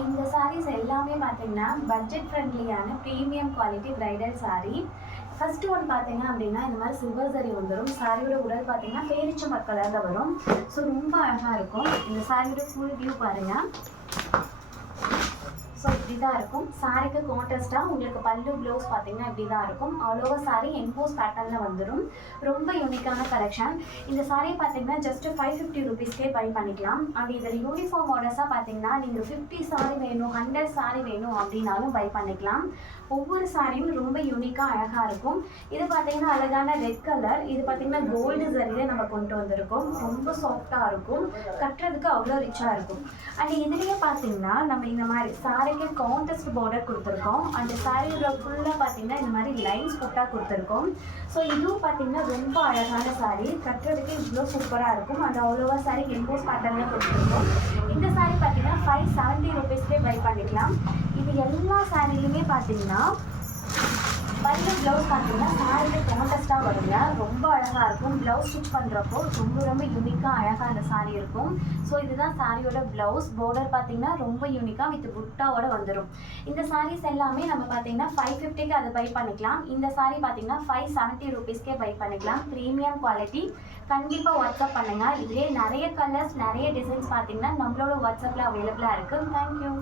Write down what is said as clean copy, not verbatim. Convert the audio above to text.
இந்த சாரீஸ் எல்லாமே பார்த்தீங்கன்னா பட்ஜெட் ஃப்ரெண்ட்லியான premium quality bridal sari. First one பார்த்தீங்க அப்படின்னா இந்த மாதிரி சில்வர் சரி வந்துடும். சாரியோட உடல் பார்த்தீங்கன்னா பேரிச்சம்பழ கலரில் வரும். ஸோ ரொம்ப அழகாக இருக்கும். இந்த சாரியோட ஃபுல் வியூ பாருங்கள். ஸோ இப்படி தான் இருக்கும். சாரிக்கு கான்ட்ராஸ்ட்டாக உங்களுக்கு பல்லு ப்ளவுஸ் பார்த்தீங்கன்னா இப்படி தான் இருக்கும். ஆல் ஓவர் சாரீ எம்போஸ் பேட்டர்னில் வந்துடும். ரொம்ப யூனிக்கான கலெக்ஷன். இந்த சாரீ பார்த்தீங்கன்னா ஜஸ்ட் 550 ருபீஸ்க்கே பை பண்ணிக்கலாம். அப்படி இதில் யூனிஃபார்ம் ஆர்டர்ஸாக பார்த்தீங்கன்னா நீங்கள் 50 சாரீ வேணும், 100 சாரீ வேணும் அப்படின்னாலும் பை பண்ணிக்கலாம். ஒவ்வொரு சாரியும் ரொம்ப யூனிக்காக அழகாக இருக்கும். இது பார்த்தீங்கன்னா அழகான ரெட் கலர். இது பார்த்தீங்கன்னா கோல்டு சரியிலே நம்ம கொண்டு வந்திருக்கோம். ரொம்ப சாஃப்டாக இருக்கும். கட்டுறதுக்கு அவ்வளோ ரிச்சாக இருக்கும். அண்ட் இதுலேயே பார்த்தீங்கன்னா நம்ம இந்த மாதிரி சாரிக்கு கான்ட்ராஸ்ட் பார்டர் கொடுத்துருக்கோம். அந்த சாரியோட ஃபுல்லாக பார்த்தீங்கன்னா இந்த மாதிரி லைன்ஸ் போட்டால் கொடுத்துருக்கோம். ஸோ இதுவும் பார்த்தீங்கன்னா ரொம்ப அழகான சாரீ. கட்டுறதுக்கு இவ்வளோ சூப்பராக இருக்கும். அந்த அவ்வளோவா சாரீ எம்போஸ் பேட்டர்னில் கொடுத்துருக்கோம். இந்த சாரீ பார்த்தீங்கன்னா 570 ருபீஸ்க்கே பை பண்ணிக்கலாம். இது எல்லா சாரிலையுமே பார்த்தீங்கன்னா பல்லு ப்ளவுஸ் பார்த்தீங்கன்னா சாரிக்கு கான்ட்ராஸ்ட்டாக வருங்க. ரொம்ப அழகாக இருக்கும். ப்ளவுஸ் ஸ்டிச் பண்ணுறப்போ ரொம்ப யூனிக்காக அழகாக அந்த சாரீ இருக்கும். ஸோ இதுதான் சாரியோட ப்ளவுஸ். பார்டர் பார்த்தீங்கன்னா ரொம்ப யூனிக்காக வித் புட்டாவோட வந்துடும். இந்த சாரீஸ் எல்லாமே நம்ம பார்த்தீங்கன்னா 550க்கு அதை பை பண்ணிக்கலாம். இந்த சாரீ பார்த்தீங்கன்னா 570 ருபீஸ்க்கே பை பண்ணிக்கலாம். Premium quality. கண்டிப்பாக வாட்ஸ்அப் பண்ணுங்கள். இதுலேயே நிறைய கலர்ஸ் நிறைய டிசைன்ஸ் பார்த்தீங்கன்னா நம்மளோட வாட்ஸ்அப்பில் அவைலபிளாக இருக்குது. தேங்க்யூ.